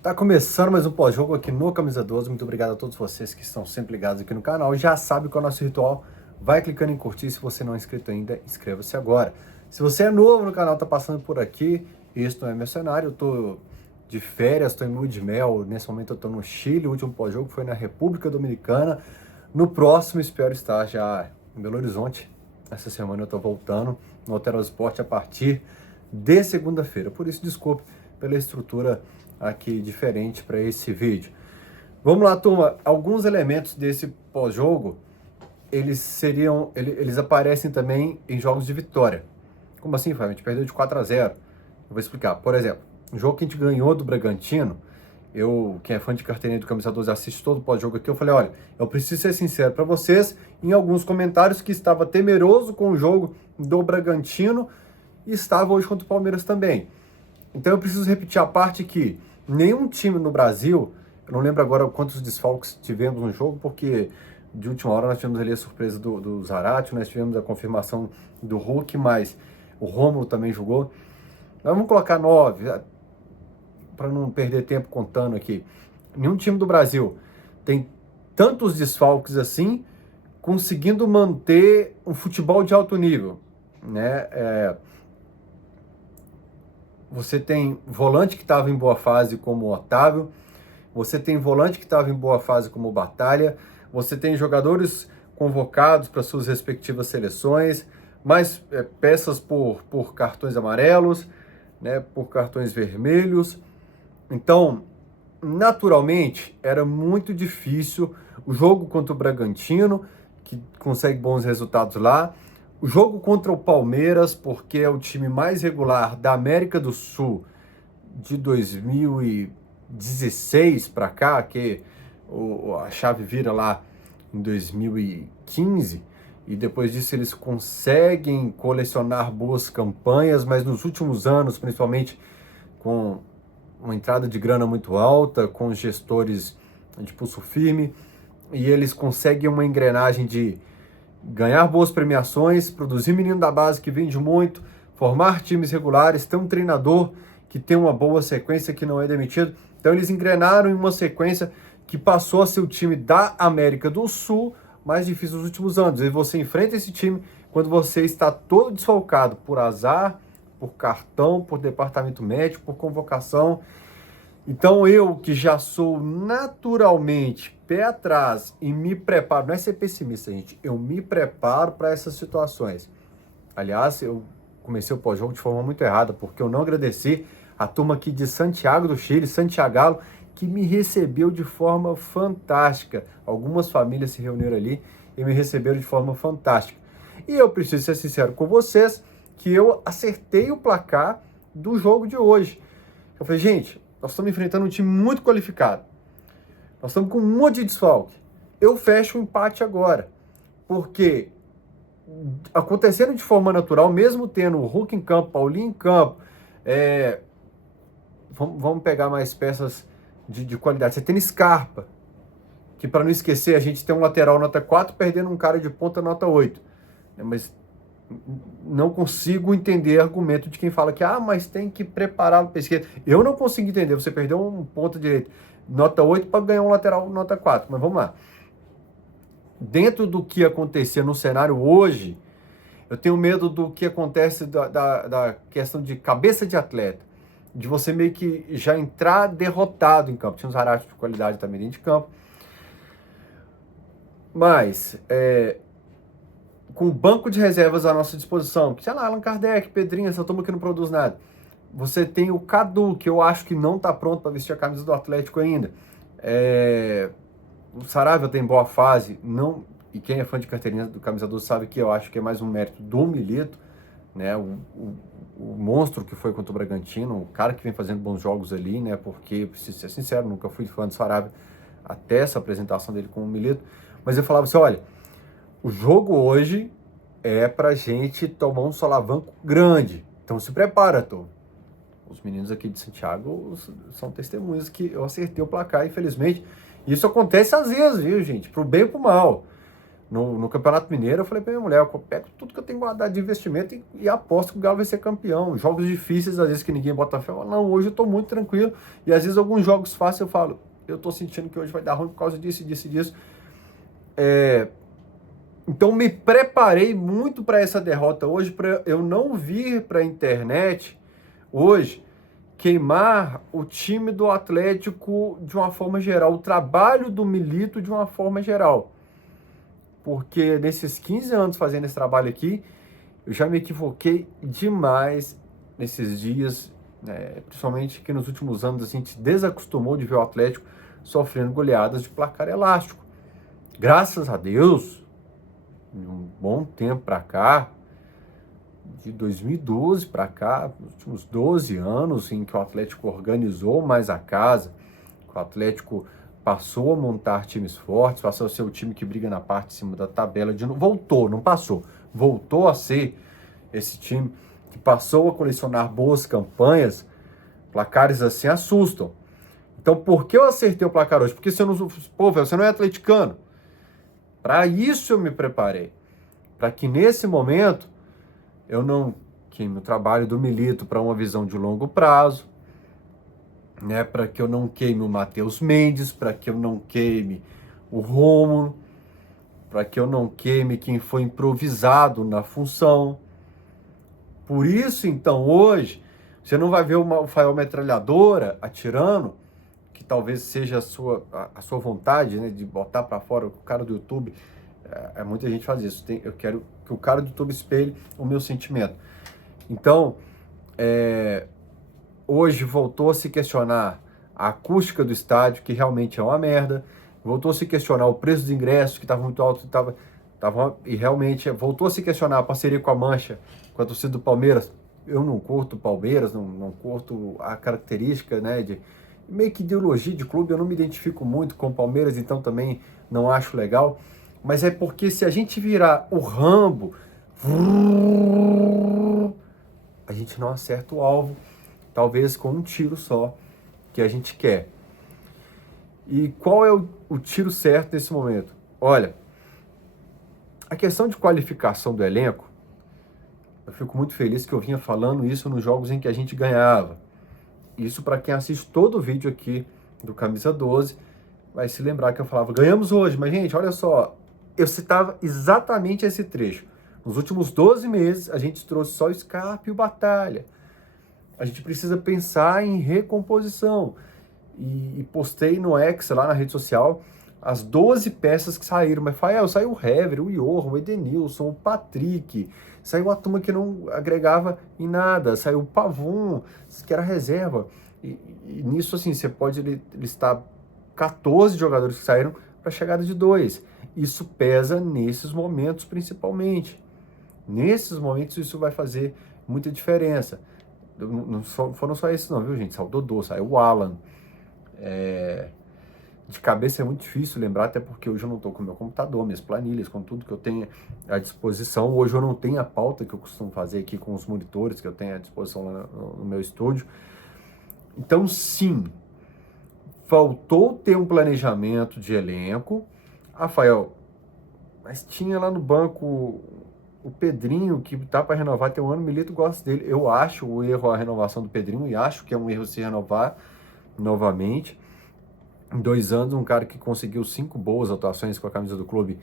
Tá começando mais um pós-jogo aqui no Camisa 12. Muito obrigado a todos vocês que estão sempre ligados aqui no canal. Já sabe qual é o nosso ritual. Vai clicando em curtir. Se você não é inscrito ainda, inscreva-se agora. Se você é novo no canal, tá passando por aqui, isso não é meu cenário. Eu tô de férias, tô em lua de mel. Nesse momento eu tô no Chile. O último pós-jogo foi na República Dominicana. No próximo, espero estar já em Belo Horizonte. Essa semana eu tô voltando no Hotel Esporte a partir de segunda-feira. Por isso, desculpe pela estrutura aqui diferente para esse vídeo. Vamos lá, turma. Alguns elementos desse pós-jogo, eles aparecem também em jogos de vitória. Como assim, Fábio? A gente perdeu de 4-0. Eu vou explicar. Por exemplo, o jogo que a gente ganhou do Bragantino, quem é fã de carteirinha do Camisa 12, assiste todo o pós-jogo aqui, eu falei, olha, eu preciso ser sincero para vocês, em alguns comentários, que estava temeroso com o jogo do Bragantino e estava hoje contra o Palmeiras também. Então eu preciso repetir a parte que nenhum time no Brasil, eu não lembro agora quantos desfalques tivemos no jogo, porque de última hora nós tivemos ali a surpresa do Zarate, nós tivemos a confirmação do Hulk, mas o Rômulo também jogou. Nós vamos colocar 9, para não perder tempo contando aqui. Nenhum time do Brasil tem tantos desfalques assim, conseguindo manter um futebol de alto nível, né? Você tem volante que estava em boa fase como o Otávio, você tem volante que estava em boa fase como o Batalha, você tem jogadores convocados para suas respectivas seleções, mais peças por cartões amarelos, né, por cartões vermelhos. Então, naturalmente, era muito difícil o jogo contra o Bragantino, que consegue bons resultados lá, o jogo contra o Palmeiras, porque é o time mais regular da América do Sul de 2016 para cá, que a chave vira lá em 2015, e depois disso eles conseguem colecionar boas campanhas, mas nos últimos anos, principalmente com uma entrada de grana muito alta, com os gestores de pulso firme, e eles conseguem uma engrenagem de ganhar boas premiações, produzir menino da base que vende muito, formar times regulares, ter um treinador que tem uma boa sequência, que não é demitido. Então eles engrenaram em uma sequência que passou a ser o time da América do Sul mais difícil dos últimos anos. E você enfrenta esse time quando você está todo desfalcado por azar, por cartão, por departamento médico, por convocação. Então eu, que já sou naturalmente pé atrás e me preparo, não é ser pessimista, gente, eu me preparo para essas situações. Aliás, eu comecei o pós-jogo de forma muito errada, porque eu não agradeci a turma aqui de Santiago do Chile, Santiago, que me recebeu de forma fantástica. Algumas famílias se reuniram ali e me receberam de forma fantástica. E eu preciso ser sincero com vocês, que eu acertei o placar do jogo de hoje. Eu falei, gente, nós estamos enfrentando um time muito qualificado. Nós estamos com um monte de desfalque. Eu fecho o empate agora. Porque acontecendo de forma natural, mesmo tendo o Hulk em campo, Paulinho em campo, vamos pegar mais peças de qualidade. Você tem Scarpa, que para não esquecer, a gente tem um lateral nota 4 perdendo um cara de ponta nota 8. Mas não consigo entender argumento de quem fala que, mas tem que preparar para esquerda. Eu não consigo entender. Você perdeu um ponta direita, nota 8 para ganhar um lateral nota 4. Mas vamos lá. Dentro do que acontecia no cenário hoje, eu tenho medo do que acontece da questão de cabeça de atleta, de você meio que já entrar derrotado em campo. Tinha uns Zarate de qualidade também dentro de campo. Mas, com o banco de reservas à nossa disposição, que sei lá, Allan Kardec, Pedrinho, essa turma que não produz nada. Você tem o Cadu, que eu acho que não está pronto para vestir a camisa do Atlético ainda. O Saravia tem boa fase, não, e quem é fã de carteirinha do Camisa 12 sabe que eu acho que é mais um mérito do Milito, né? O monstro que foi contra o Bragantino, o cara que vem fazendo bons jogos ali, né? Porque, preciso ser sincero, nunca fui fã do Saravia até essa apresentação dele com o Milito, mas eu falava assim, olha, o jogo hoje é pra gente tomar um solavanco grande. Então se prepara, Tô. Os meninos aqui de Santiago são testemunhas que eu acertei o placar, infelizmente. Isso acontece às vezes, viu, gente? Pro bem e pro mal. no Campeonato Mineiro, eu falei pra minha mulher, eu pego tudo que eu tenho guardado de investimento e aposto que o Galo vai ser campeão. Jogos difíceis, às vezes que ninguém bota fé, eu falo, não, hoje eu tô muito tranquilo. E às vezes alguns jogos fáceis eu falo, eu tô sentindo que hoje vai dar ruim por causa disso, disso e disso. Então me preparei muito para essa derrota hoje, para eu não vir para a internet hoje queimar o time do Atlético de uma forma geral, o trabalho do Milito de uma forma geral. Porque nesses 15 anos fazendo esse trabalho aqui, eu já me equivoquei demais nesses dias, né? Principalmente que nos últimos anos a gente desacostumou de ver o Atlético sofrendo goleadas de placar elástico. Graças a Deus, de um bom tempo para cá, de 2012 para cá, nos últimos 12 anos em que o Atlético organizou mais a casa, o Atlético passou a montar times fortes, passou a ser o time que briga na parte de cima da tabela, voltou, não passou, voltou a ser esse time que passou a colecionar boas campanhas. Placares assim assustam. Então, por que eu acertei o placar hoje? Porque se eu não... Pô, velho, você não é atleticano. Para isso eu me preparei. Para que nesse momento eu não queime o trabalho do Milito para uma visão de longo prazo, né? Para que eu não queime o Matheus Mendes, para que eu não queime o Rômulo, para que eu não queime quem foi improvisado na função. Por isso, então, hoje, você não vai ver o Fael Metralhadora atirando, que talvez seja a sua vontade, né, de botar para fora o cara do YouTube. Muita gente faz isso. Eu quero que o cara do YouTube espelhe o meu sentimento. Então, hoje voltou a se questionar a acústica do estádio, que realmente é uma merda. Voltou a se questionar o preço dos ingressos, que estava muito alto, e realmente voltou a se questionar a parceria com a Mancha, com a torcida do Palmeiras. Eu não curto o Palmeiras, não curto a característica, né, de meio que ideologia de clube. Eu não me identifico muito com o Palmeiras, então também não acho legal. Mas é porque se a gente virar o Rambo, a gente não acerta o alvo, talvez com um tiro só que a gente quer. E qual é o tiro certo nesse momento? Olha, a questão de qualificação do elenco, eu fico muito feliz que eu vinha falando isso nos jogos em que a gente ganhava. Isso para quem assiste todo o vídeo aqui do Camisa 12, vai se lembrar que eu falava, ganhamos hoje, mas gente, olha só, eu citava exatamente esse trecho. Nos últimos 12 meses, a gente trouxe só o Scarpa e o Batalha. A gente precisa pensar em recomposição. E postei no X, lá na rede social, as 12 peças que saíram. Mas, saiu o Hever, o Johan, o Edenilson, o Patrick, saiu a turma que não agregava em nada, saiu o Pavon, que era reserva. E nisso, assim, você pode listar 14 jogadores que saíram para a chegada de 2. Isso pesa nesses momentos, principalmente. Nesses momentos, isso vai fazer muita diferença. Não foram só esses não, viu, gente? Saiu o Dodô, saiu o Alan. De cabeça é muito difícil lembrar, até porque hoje eu não estou com o meu computador, minhas planilhas, com tudo que eu tenho à disposição. Hoje eu não tenho a pauta que eu costumo fazer aqui com os monitores que eu tenho à disposição lá no meu estúdio. Então, sim, faltou ter um planejamento de elenco. Rafael, mas tinha lá no banco o Pedrinho, que tá para renovar, tem um ano, o Milito gosta dele. Eu acho o erro a renovação do Pedrinho, e acho que é um erro se renovar novamente. Em 2 anos, um cara que conseguiu 5 boas atuações com a camisa do clube,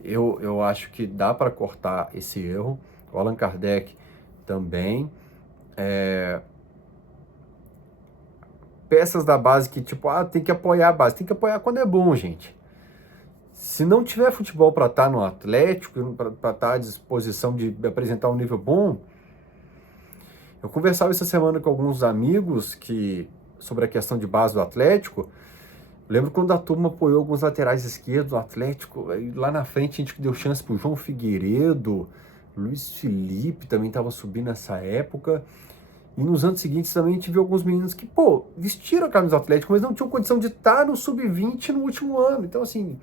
eu acho que dá para cortar esse erro. O Allan Kardec também. Peças da base que, tipo, tem que apoiar a base. Tem que apoiar quando é bom, gente. Se não tiver futebol para estar no Atlético, para estar à disposição de apresentar um nível bom... Eu conversava essa semana com alguns amigos sobre a questão de base do Atlético. Lembro quando a turma apoiou alguns laterais esquerdos do Atlético, e lá na frente a gente deu chance pro João Figueiredo, Luiz Felipe também estava subindo nessa época, e nos anos seguintes também a gente viu alguns meninos que, vestiram a camisa do Atlético, mas não tinham condição de estar no Sub-20 no último ano. Então, assim,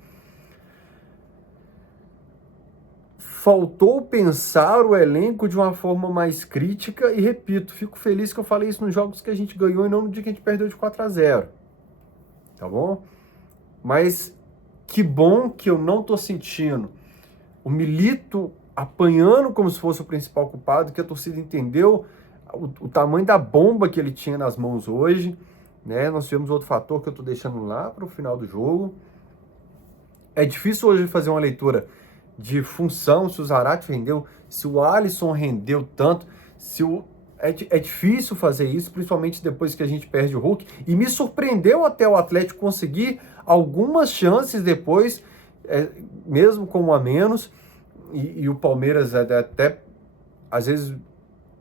faltou pensar o elenco de uma forma mais crítica, e repito, fico feliz que eu falei isso nos jogos que a gente ganhou e não no dia que a gente perdeu de 4-0. Tá bom? Mas que bom que eu não tô sentindo o Milito apanhando como se fosse o principal culpado, que a torcida entendeu o tamanho da bomba que ele tinha nas mãos hoje, né? Nós tivemos outro fator que eu estou deixando lá para o final do jogo. É difícil hoje fazer uma leitura de função, se o Zarate rendeu, se o Alisson rendeu tanto, é difícil fazer isso, principalmente depois que a gente perde o Hulk. E me surpreendeu até o Atlético conseguir algumas chances depois, mesmo com um a menos, e o Palmeiras até, às vezes,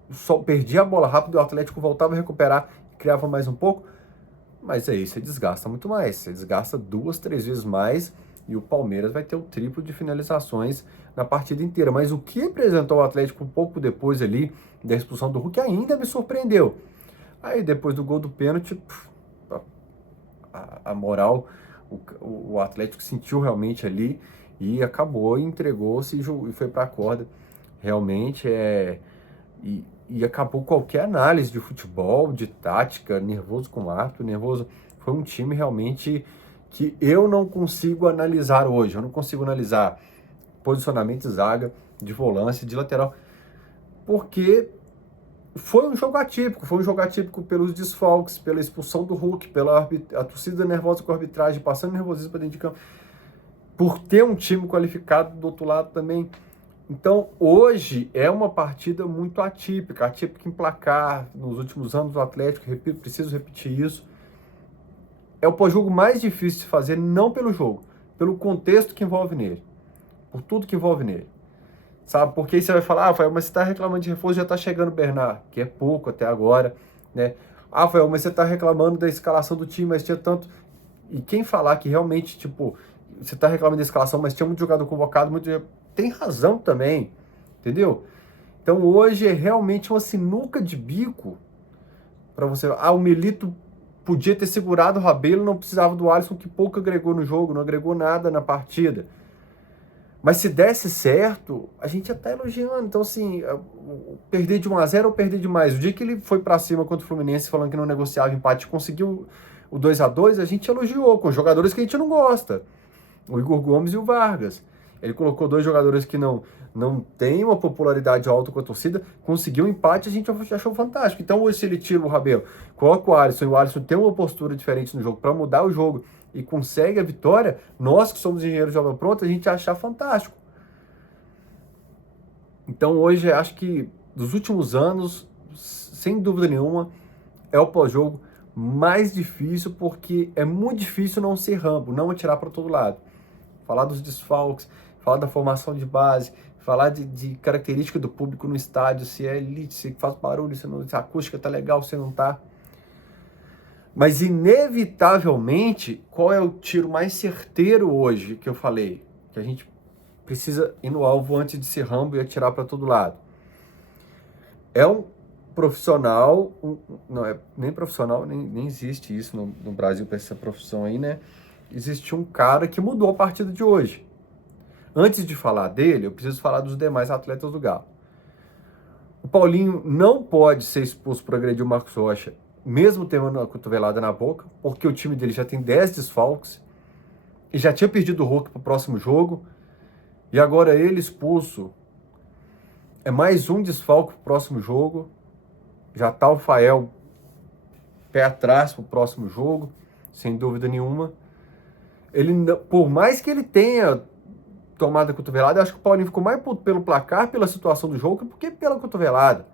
só perdia a bola rápido, o Atlético voltava a recuperar, criava mais um pouco, mas aí você desgasta muito mais, você desgasta 2, 3 vezes mais, e o Palmeiras vai ter o triplo de finalizações na partida inteira. Mas o que apresentou o Atlético um pouco depois ali da expulsão do Hulk ainda me surpreendeu. Aí depois do gol do pênalti, a moral, o Atlético sentiu realmente ali e acabou, entregou-se e foi para a corda. Realmente e acabou qualquer análise de futebol, de tática, nervoso com o árbitro, nervoso. Foi um time realmente que eu não consigo analisar hoje. Eu não consigo analisar posicionamento de zaga, de volância, de lateral, porque foi um jogo atípico pelos desfalques, pela expulsão do Hulk, a torcida nervosa com a arbitragem, passando nervosismo para dentro de campo, por ter um time qualificado do outro lado também. Então, hoje é uma partida muito atípica em placar. Nos últimos anos, o Atlético, repito, preciso repetir isso, é o pós-jogo mais difícil de fazer, não pelo jogo, pelo contexto que envolve nele, por tudo que envolve nele. Sabe? Porque aí você vai falar, Rafael, mas você está reclamando de reforço, já está chegando o Bernard, que é pouco até agora, né? Rafael, mas você está reclamando da escalação do time, mas tinha tanto... E quem falar que realmente, tipo, você está reclamando da escalação, mas tinha muito jogador convocado, tem razão também, entendeu? Então hoje é realmente uma sinuca de bico para você... o Milito podia ter segurado o Rabelo, não precisava do Alisson, que pouco agregou no jogo, não agregou nada na partida. Mas se desse certo, a gente já tá elogiando. Então, assim, perder de 1-0 ou perder de mais. O dia que ele foi para cima contra o Fluminense, falando que não negociava empate, conseguiu o 2-2, a gente elogiou, com jogadores que a gente não gosta. O Igor Gomes e o Vargas. Ele colocou 2 jogadores que não têm uma popularidade alta com a torcida, conseguiu um empate, a gente achou fantástico. Então, hoje, se ele tira o Rabelo, coloca o Alisson, e o Alisson tem uma postura diferente no jogo para mudar o jogo, e consegue a vitória, nós que somos engenheiros de obra pronta, a gente achar fantástico. Então hoje acho que dos últimos anos, sem dúvida nenhuma, é o pós-jogo mais difícil, porque é muito difícil não ser Rambo, não atirar para todo lado. Falar dos desfalques, falar da formação de base, falar de característica do público no estádio, se é elite, se faz barulho, se a acústica tá legal, se não tá. Mas, inevitavelmente, qual é o tiro mais certeiro hoje que eu falei? Que a gente precisa ir no alvo antes de ser Rambo e atirar para todo lado. É um profissional, não é nem profissional, nem existe isso no Brasil para essa profissão aí, né? Existe um cara que mudou a partida de hoje. Antes de falar dele, eu preciso falar dos demais atletas do Galo. O Paulinho não pode ser expulso por agredir o Marcos Rocha, mesmo tendo uma cotovelada na boca, porque o time dele já tem 10 desfalques e já tinha perdido o Hulk para o próximo jogo, e agora ele expulso. É mais um desfalque para o próximo jogo. Já está o Fael pé atrás para o próximo jogo, sem dúvida nenhuma. Ele, por mais que ele tenha tomado a cotovelada, eu acho que o Paulinho ficou mais pelo placar, pela situação do jogo, porque pela cotovelada.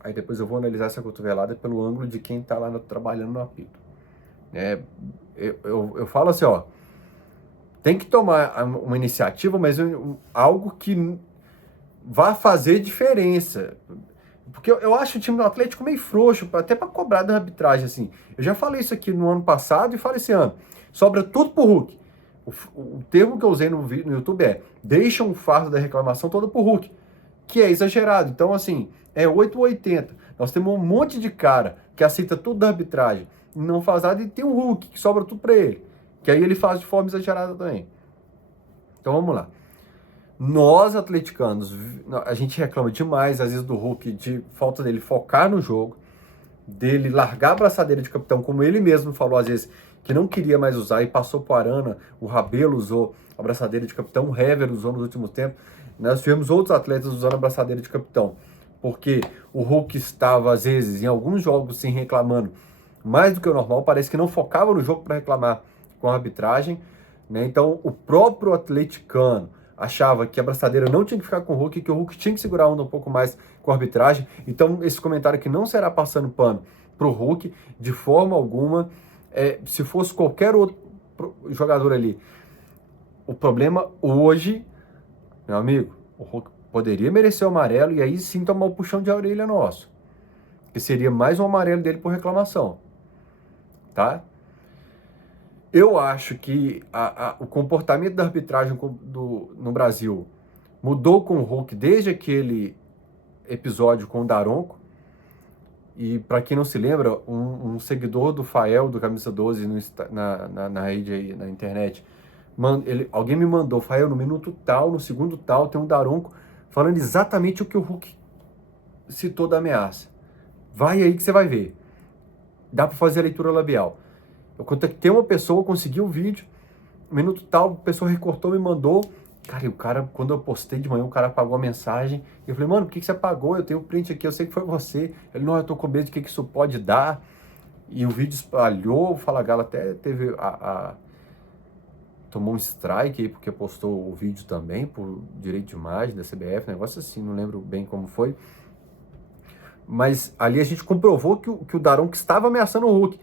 Aí depois eu vou analisar essa cotovelada pelo ângulo de quem está lá trabalhando no apito. Eu falo assim, ó, tem que tomar uma iniciativa, mas algo que vá fazer diferença. Porque eu acho o time do Atlético meio frouxo, até para cobrar da arbitragem, assim. Eu já falei isso aqui no ano passado e falei esse ano. Sobra tudo pro Hulk. O termo que eu usei no YouTube é: deixa um fardo da reclamação toda pro Hulk, que é exagerado. Então, assim, é 8 ou 80. Nós temos um monte de cara que aceita tudo da arbitragem e não faz nada, e tem o Hulk, que sobra tudo para ele. Que aí ele faz de forma exagerada também. Então, vamos lá. Nós, atleticanos, a gente reclama demais, às vezes, do Hulk, de falta dele focar no jogo. dele largar a abraçadeira de capitão, como ele mesmo falou às vezes, que não queria mais usar e passou pro Arana, o Rabelo usou a abraçadeira de capitão, o Hever usou nos últimos tempos. Nós tivemos outros atletas usando a abraçadeira de capitão, porque o Hulk estava, às vezes, em alguns jogos, sim, reclamando mais do que o normal, parece que não focava no jogo para reclamar com a arbitragem, né? Então, o próprio atleticano achava que a abraçadeira não tinha que ficar com o Hulk, que o Hulk tinha que segurar a onda um pouco mais com a arbitragem. Então, esse comentário que não será passando pano pro Hulk, de forma alguma, se fosse qualquer outro jogador ali. O problema hoje, meu amigo, o Hulk poderia merecer o amarelo e aí sim tomar o puxão de orelha nosso. Que seria mais um amarelo dele por reclamação. Tá? Eu acho que o comportamento da arbitragem no Brasil mudou com o Hulk desde aquele episódio com o Daronco. E para quem não se lembra, um seguidor do Fael, do Camisa 12, na rede aí, na internet, alguém me mandou, Fael, no minuto tal, no segundo tal, tem um Daronco falando exatamente o que o Hulk citou da ameaça. Vai aí que você vai ver. Dá para fazer a leitura labial. Eu contactei uma pessoa, consegui o vídeo, no minuto tal, a pessoa recortou, me mandou. Cara, e o cara, quando eu postei de manhã, o cara apagou a mensagem. E eu falei, mano, por que você apagou? Eu tenho o print aqui, eu sei que foi você. Ele, não, eu tô com medo de que isso pode dar. E o vídeo espalhou, o Fala Galo até teve tomou um strike aí, porque postou o vídeo também, por direito de imagem da CBF, negócio assim, não lembro bem como foi. Mas ali a gente comprovou que o Daronco estava ameaçando o Hulk.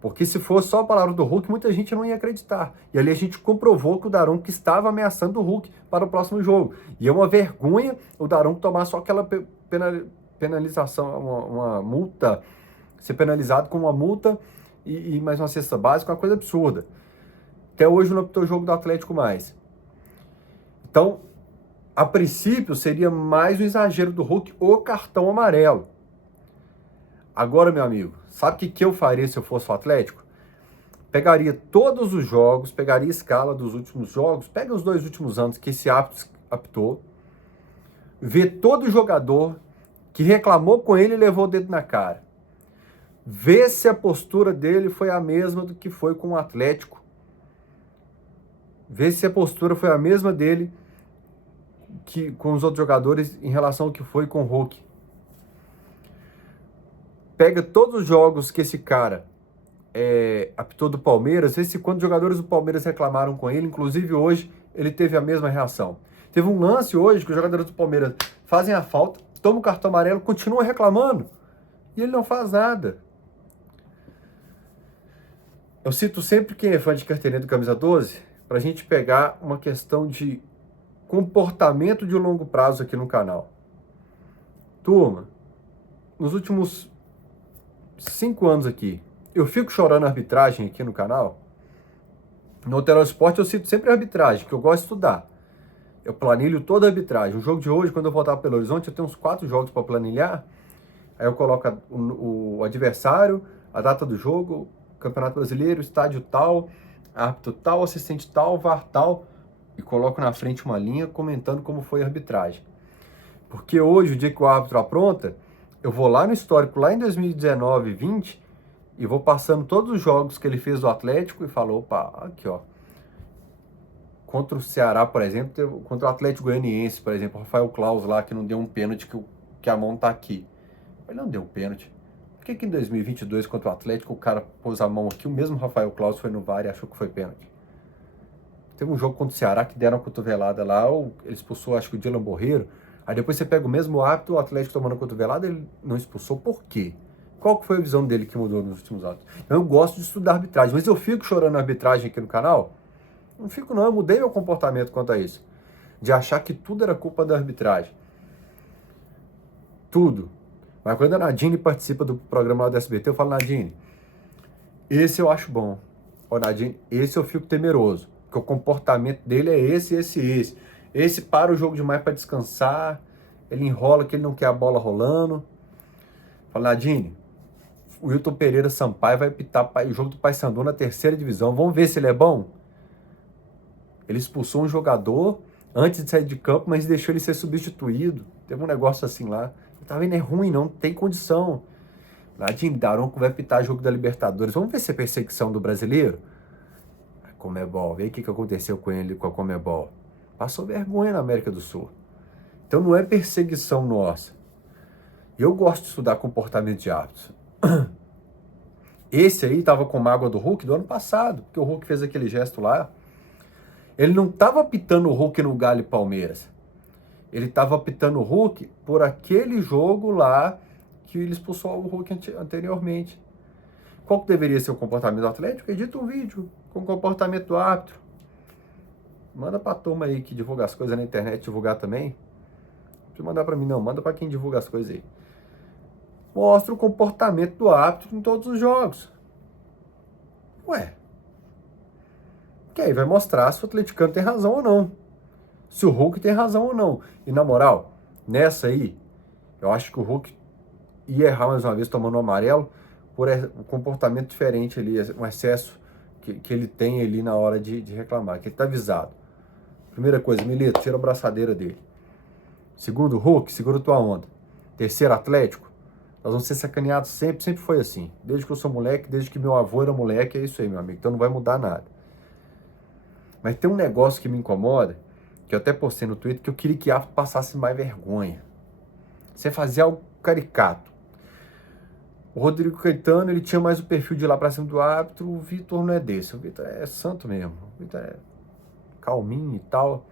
Porque se fosse só a palavra do Hulk, muita gente não ia acreditar. E ali a gente comprovou que o Daronco estava ameaçando o Hulk para o próximo jogo. E é uma vergonha o Daronco tomar só aquela penalização, uma multa, ser penalizado com uma multa e mais uma cesta básica, uma coisa absurda. Até hoje não apitou o jogo do Atlético mais. Então, a princípio, seria mais um exagero do Hulk ou cartão amarelo. Agora, meu amigo, sabe o que eu faria se eu fosse o Atlético? Pegaria todos os jogos, pegaria a escala dos últimos jogos, pega os 2 últimos anos que esse árbitro apitou, vê todo jogador que reclamou com ele e levou o dedo na cara. Vê se a postura dele foi a mesma do que foi com o Atlético. Vê se a postura foi a mesma dele que com os outros jogadores em relação ao que foi com o Hulk. Pega todos os jogos que esse cara apitou do Palmeiras, vê se quando os jogadores do Palmeiras reclamaram com ele, inclusive hoje, ele teve a mesma reação. Teve um lance hoje que os jogadores do Palmeiras fazem a falta, tomam o cartão amarelo, continuam reclamando e ele não faz nada. Eu cito sempre quem é fã de carteirinha do Camisa 12 para a gente pegar uma questão de comportamento de longo prazo aqui no canal. Turma, nos últimos 5 anos aqui, eu fico chorando a arbitragem aqui no canal. No Alterosa Esporte eu cito sempre a arbitragem, que eu gosto de estudar. Eu planilho toda a arbitragem. O jogo de hoje, quando eu voltar para Belo Horizonte, eu tenho uns 4 jogos para planilhar. Aí eu coloco o adversário, a data do jogo, Campeonato Brasileiro, estádio tal, árbitro tal, assistente tal, VAR tal, e coloco na frente uma linha comentando como foi a arbitragem. Porque hoje, o dia que o árbitro apronta, eu vou lá no histórico, lá em 2019, 20, e vou passando todos os jogos que ele fez do Atlético e falo, opa, aqui ó, contra o Ceará, por exemplo, contra o Atlético Goianiense, por exemplo, o Rafael Claus lá, que não deu um pênalti, que a mão tá aqui. Ele não deu um pênalti. Por que em 2022, contra o Atlético, o cara pôs a mão aqui, o mesmo Rafael Claus foi no VAR e achou que foi pênalti? Teve um jogo contra o Ceará que deram uma cotovelada lá, ele expulsou, acho que o Dylan Borreiro, aí depois você pega o mesmo árbitro, o Atlético tomando a cotovelada, ele não expulsou, por quê? Qual que foi a visão dele que mudou nos últimos anos? Então eu gosto de estudar arbitragem, mas eu fico chorando a arbitragem aqui no canal? Não fico não, eu mudei meu comportamento quanto a isso. De achar que tudo era culpa da arbitragem. Tudo. Mas quando a Nadine participa do programa lá do SBT, eu falo, Nadine, esse eu acho bom. Ó, Nadine, esse eu fico temeroso. Porque o comportamento dele é esse. Esse para o jogo demais para descansar, ele enrola que ele não quer a bola rolando. Fala, Nadine, o Wilton Pereira Sampaio vai pitar o jogo do Paysandu na 3ª divisão. Vamos ver se ele é bom? Ele expulsou um jogador antes de sair de campo, mas deixou ele ser substituído. Teve um negócio assim lá. Tá vendo? É ruim, não tem condição. Nadine Daronco vai pitar jogo da Libertadores. Vamos ver se é perseguição do brasileiro? A Conmebol, vê o que aconteceu com ele, com a Conmebol. Passou vergonha na América do Sul. Então não é perseguição nossa. Eu gosto de estudar comportamento de árbitros. Esse aí tava com mágoa do Hulk do ano passado, porque o Hulk fez aquele gesto lá. Ele não tava apitando o Hulk no Galo e Palmeiras. Ele tava apitando o Hulk por aquele jogo lá que ele expulsou o Hulk anteriormente. Qual que deveria ser o comportamento do Atlético? Edita um vídeo com o comportamento do árbitro. Manda pra turma aí que divulga as coisas na internet, divulgar também. Não precisa mandar pra mim não, manda pra quem divulga as coisas aí. Mostra o comportamento do árbitro em todos os jogos. Ué. Que aí vai mostrar se o atleticano tem razão ou não. Se o Hulk tem razão ou não. E na moral, nessa aí, eu acho que o Hulk ia errar mais uma vez tomando o amarelo por um comportamento diferente ali, um excesso que ele tem ali na hora de reclamar, que ele tá avisado. Primeira coisa, Milito, tira a braçadeira dele. Segundo, Hulk, segura tua onda. Terceiro, Atlético, nós vamos ser sacaneados sempre foi assim. Desde que eu sou moleque, desde que meu avô era moleque, é isso aí, meu amigo. Então não vai mudar nada. Mas tem um negócio que me incomoda, que eu até postei no Twitter, que eu queria que a passasse mais vergonha. Você fazia algo caricato. O Rodrigo Caetano, ele tinha mais o perfil de ir lá pra cima do árbitro, o Vitor não é desse. O Vitor é santo mesmo. O Vitor é calminho e tal.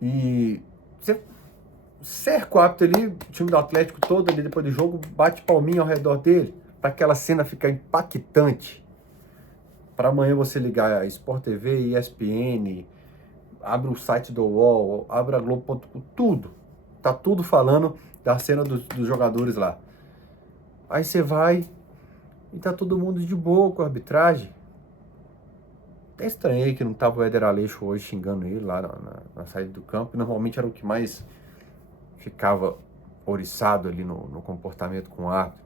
E você cerca o árbitro ali, o time do Atlético todo ali depois do jogo, bate palminha ao redor dele, para aquela cena ficar impactante. Para amanhã você ligar a Sport TV, ESPN, abre o site do UOL, abre a Globo.com, tudo. Tá tudo falando da cena dos jogadores lá. Aí você vai e tá todo mundo de boa com a arbitragem. Até estranhei que não tava o Éder Aleixo hoje xingando ele lá na saída do campo. Normalmente era o que mais ficava oriçado ali no comportamento com o árbitro.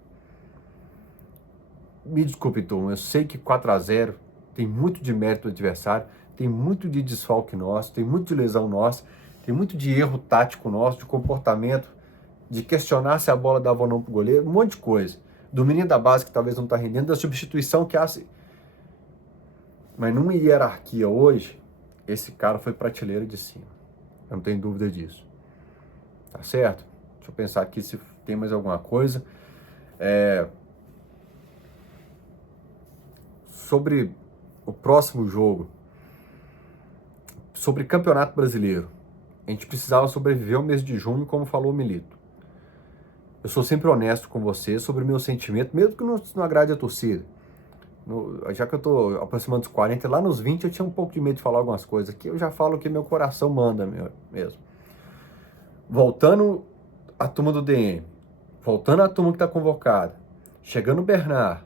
Me desculpe, Tom, eu sei que 4-0 tem muito de mérito do adversário, tem muito de desfalque nosso, tem muito de lesão nossa, tem muito de erro tático nosso, de comportamento, de questionar se a bola dava ou não pro goleiro, um monte de coisa. Do menino da base que talvez não tá rendendo, da substituição que há. Mas numa hierarquia hoje, esse cara foi prateleira de cima. Eu não tenho dúvida disso. Tá certo? Deixa eu pensar aqui se tem mais alguma coisa. Sobre o próximo jogo, sobre Campeonato Brasileiro, a gente precisava sobreviver ao mês de junho, como falou o Milito. Eu sou sempre honesto com você sobre o meu sentimento, mesmo que não agrade a torcida. Já que eu tô aproximando dos 40, lá nos 20 eu tinha um pouco de medo de falar algumas coisas. Aqui eu já falo o que meu coração manda mesmo. Voltando a turma do DM, voltando a turma que está convocada, chegando o Bernard,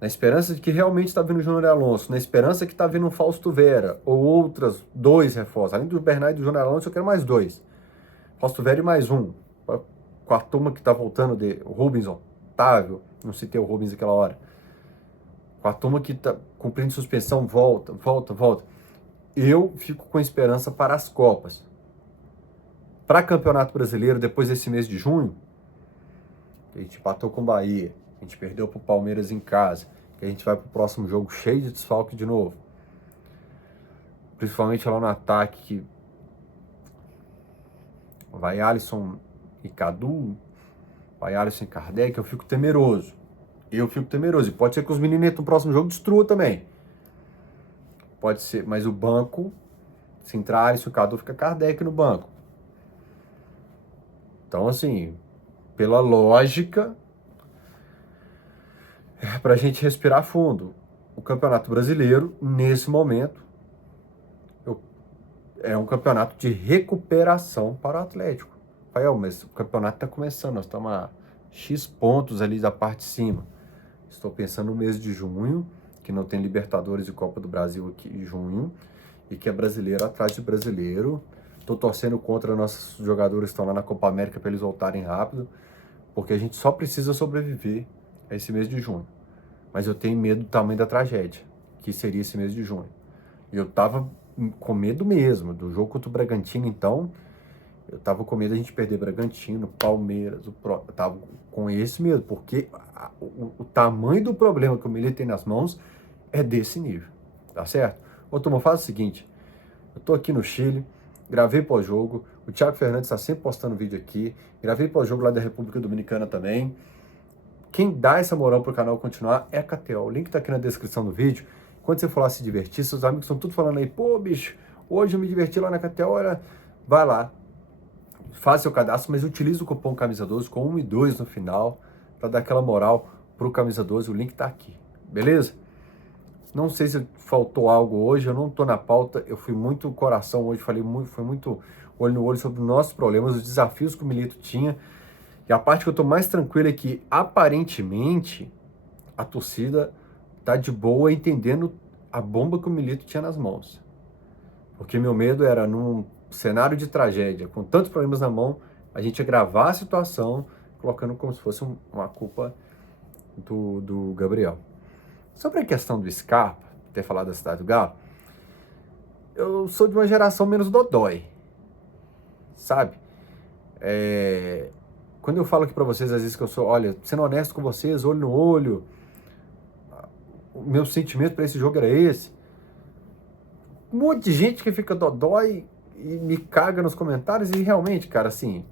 na esperança de que realmente está vindo o Júnior Alonso, na esperança que está vindo o Fausto Vera, ou outras 2 reforços. Além do Bernard e do Júnior Alonso, eu quero mais 2. Fausto Vera e mais um. Com a turma que está voltando, o Rubens, Otávio, não citei o Rubens naquela hora. Com a turma que está cumprindo suspensão, volta. Eu fico com esperança para as Copas. Para Campeonato Brasileiro, depois desse mês de junho, a gente empatou com o Bahia, a gente perdeu para o Palmeiras em casa, que a gente vai para o próximo jogo cheio de desfalque de novo. Principalmente lá no ataque, que vai Alisson e Cadu, vai Alisson e Kardec, eu fico temeroso. E pode ser que os meninos no próximo jogo destruam também. Pode ser, mas o banco, se entrar Alisson e Cadu, fica Kardec no banco. Então, assim, pela lógica, é pra gente respirar fundo. O Campeonato Brasileiro, nesse momento, é um campeonato de recuperação para o Atlético. Rafael, mas o campeonato está começando, nós estamos a X pontos ali da parte de cima. Estou pensando no mês de junho, que não tem Libertadores e Copa do Brasil aqui em junho, e que é brasileiro atrás de brasileiro. Estou torcendo contra nossos jogadores que estão lá na Copa América para eles voltarem rápido, porque a gente só precisa sobreviver a esse mês de junho. Mas eu tenho medo do tamanho da tragédia, que seria esse mês de junho. E eu tava com medo mesmo do jogo contra o Bragantino, então Eu tava com medo da gente perder Bragantino, Palmeiras, eu tava com esse medo, porque o tamanho do problema que o Milito tem nas mãos é desse nível, tá certo? Ô, turma, faz o seguinte, eu tô aqui no Chile, gravei pós-jogo, o Thiago Fernandes está sempre postando vídeo aqui, gravei pós-jogo lá da República Dominicana também. Quem dá essa moral pro canal continuar é a KTO, o link tá aqui na descrição do vídeo. Quando você for lá se divertir, seus amigos estão tudo falando aí, pô, bicho, hoje eu me diverti lá na KTO, vai lá, faz seu cadastro, mas utilize o cupom Camisa 12 com 1 e 2 no final, para dar aquela moral pro Camisa 12, o link tá aqui, beleza? Não sei se faltou algo hoje, eu não tô na pauta, eu fui muito coração hoje, falei muito, foi muito olho no olho sobre os nossos problemas, os desafios que o Milito tinha, e a parte que eu tô mais tranquilo é que, aparentemente, a torcida tá de boa entendendo a bomba que o Milito tinha nas mãos. Porque meu medo era, num cenário de tragédia, com tantos problemas na mão, a gente gravar a situação, colocando como se fosse uma culpa do Gabriel. Sobre a questão do Scarpa, ter falado da Cidade do Galo, eu sou de uma geração menos dodói, sabe? Quando eu falo aqui pra vocês, às vezes que eu sou, olha, sendo honesto com vocês, olho no olho, o meu sentimento para esse jogo era esse. Um monte de gente que fica dodói e me caga nos comentários, e realmente, cara, assim,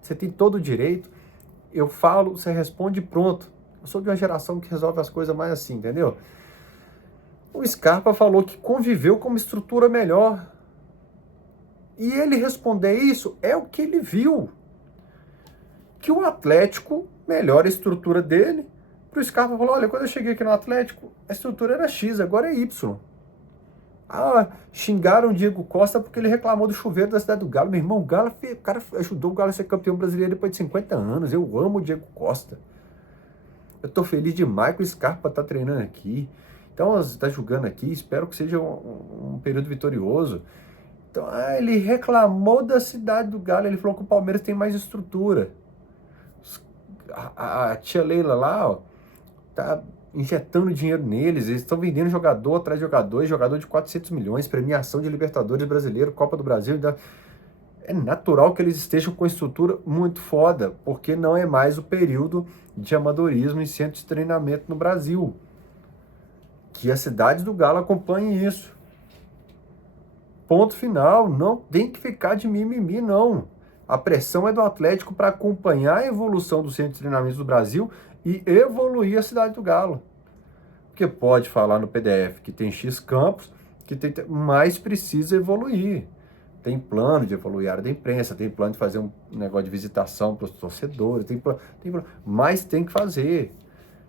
você tem todo o direito, eu falo, você responde e pronto. Eu sou de uma geração que resolve as coisas mais assim, entendeu? O Scarpa falou que conviveu com uma estrutura melhor. E ele responder isso é o que ele viu. Que o Atlético melhora a estrutura dele. Pro Scarpa falou, olha, quando eu cheguei aqui no Atlético, a estrutura era X, agora é Y. Ah, xingaram o Diego Costa porque ele reclamou do chuveiro da Cidade do Galo. Meu irmão, o cara ajudou o Galo a ser campeão brasileiro depois de 50 anos. Eu amo o Diego Costa. Eu tô feliz demais que o Scarpa tá treinando aqui. Então, tá jogando aqui, espero que seja um período vitorioso. Então, ele reclamou da Cidade do Galo, ele falou que o Palmeiras tem mais estrutura. A tia Leila lá, ó, tá injetando dinheiro neles, eles estão vendendo jogador atrás de jogador de 400 milhões, premiação de Libertadores brasileiro, Copa do Brasil. É natural que eles estejam com estrutura muito foda, porque não é mais o período de amadorismo em centro de treinamento no Brasil. Que a Cidade do Galo acompanhe isso. Ponto final, não tem que ficar de mimimi, não. A pressão é do Atlético para acompanhar a evolução do centro de treinamento do Brasil e evoluir a Cidade do Galo. Porque pode falar no PDF que tem X campos, mas precisa evoluir. Tem plano de evoluir a área da imprensa, tem plano de fazer um negócio de visitação para os torcedores, tem plano, mas tem que fazer.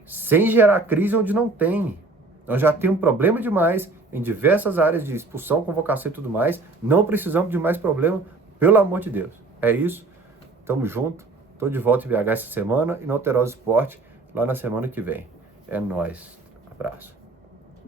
Sem gerar crise onde não tem. Nós já temos problema demais em diversas áreas de expulsão, convocação e tudo mais. Não precisamos de mais problema, pelo amor de Deus. É isso. Tamo junto. Tô de volta em BH essa semana e no Alterosa Esporte lá na semana que vem. É nóis. Abraço.